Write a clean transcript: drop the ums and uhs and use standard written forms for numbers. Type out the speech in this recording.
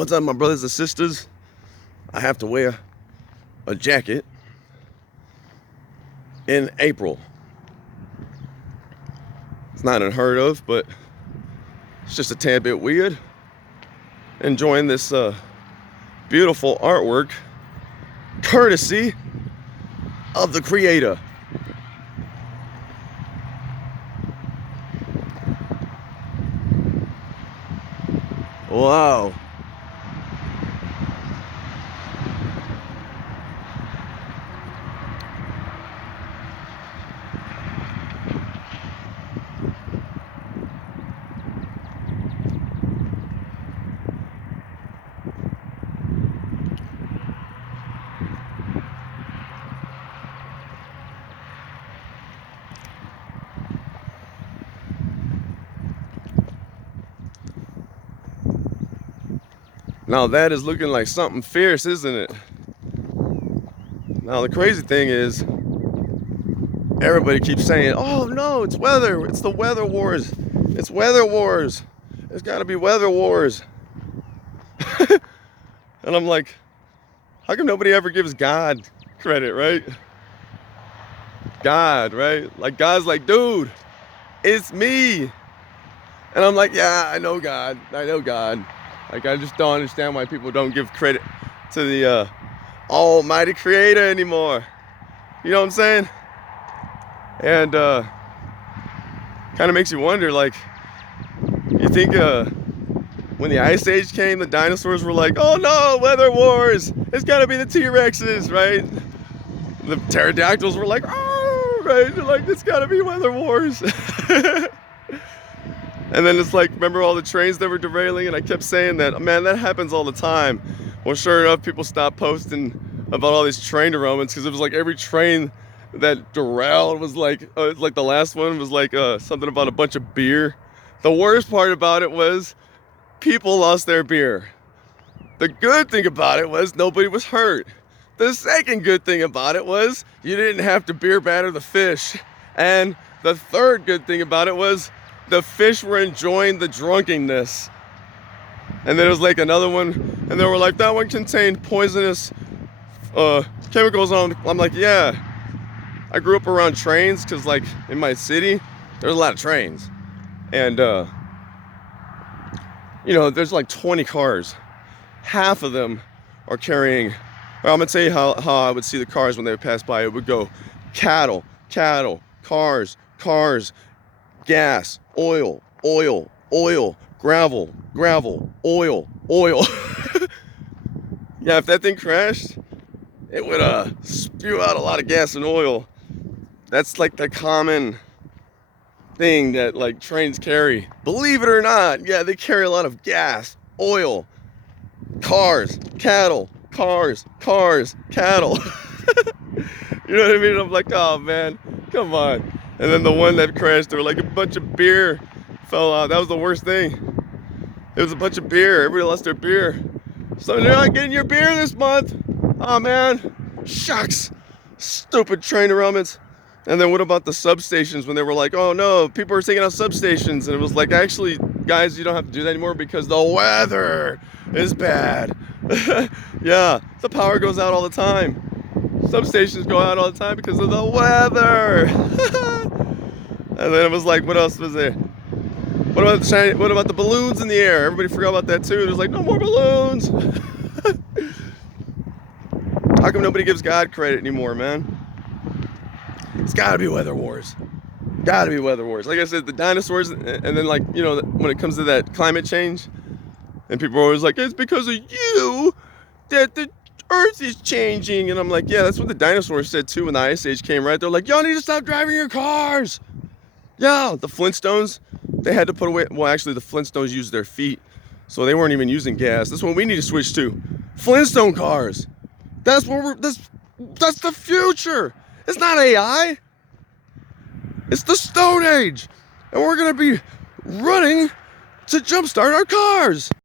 What's up, my brothers and sisters? I have to wear a jacket in April. It's not unheard of, but it's just a tad bit weird. Enjoying this beautiful artwork, courtesy of the creator. Wow. Now that is looking like something fierce, isn't it? Now the crazy thing is, everybody keeps saying, oh no, it's weather, it's the weather wars. It's weather wars. There's gotta be weather wars. And I'm like, how come nobody ever gives God credit, right? God, right? Like God's like, dude, it's me. And I'm like, yeah, I know God. Like, I just don't understand why people don't give credit to the almighty creator anymore. You know what I'm saying? And kind of makes you wonder, like, you think when the Ice Age came, the dinosaurs were like, oh no, weather wars. It's gotta be the T-Rexes, right? The pterodactyls were like, oh, right? They're like, it's gotta be weather wars. And then it's like, remember all the trains that were derailing? And I kept saying that, man, that happens all the time. Well, sure enough, people stopped posting about all these train derailments because it was like every train that derailed was like the last one was like something about a bunch of beer. The worst part about it was people lost their beer. The good thing about it was nobody was hurt. The second good thing about it was you didn't have to beer batter the fish. And the third good thing about it was the fish were enjoying the drunkenness. And then it was like another one, and they were like, that one contained poisonous chemicals on. I'm like, yeah. I grew up around trains because, like, in my city, there's a lot of trains. And, you know, there's like 20 cars. Half of them are carrying, well, I'm going to tell you how I would see the cars when they would pass by. It would go cattle, cars, gas, oil, gravel, oil. Yeah, if that thing crashed, it would spew out a lot of gas and oil. That's like the common thing that like trains carry. Believe it or not, yeah, they carry a lot of gas, oil, cars, cattle. You know what I mean? I'm like, oh man, come on. And then the one that crashed, there were like a bunch of beer fell out. That was the worst thing. It was a bunch of beer. Everybody lost their beer. So they're not getting your beer this month. Oh man, shucks. Stupid train derailments. And then what about the substations when they were like, oh no, people are taking out substations. And it was like, actually, guys, you don't have to do that anymore because the weather is bad. Yeah, the power goes out all the time. Substations go out all the time because of the weather. And then it was like, what else was there? What about the balloons in the air? Everybody forgot about that too. There's like, no more balloons. How come nobody gives God credit anymore, man? It's gotta be weather wars. Gotta be weather wars. Like I said, the dinosaurs, and then like, you know, when it comes to that climate change, and people are always like, it's because of you that the Earth is changing. And I'm like, yeah, that's what the dinosaurs said too when the Ice Age came, right? They're like, y'all need to stop driving your cars. Yeah, the Flintstones, they had to put away, well, actually the Flintstones used their feet, so they weren't even using gas. That's what we need to switch to. Flintstone cars. That's what that's the future. It's not AI. It's the Stone Age. And we're gonna be running to jumpstart our cars.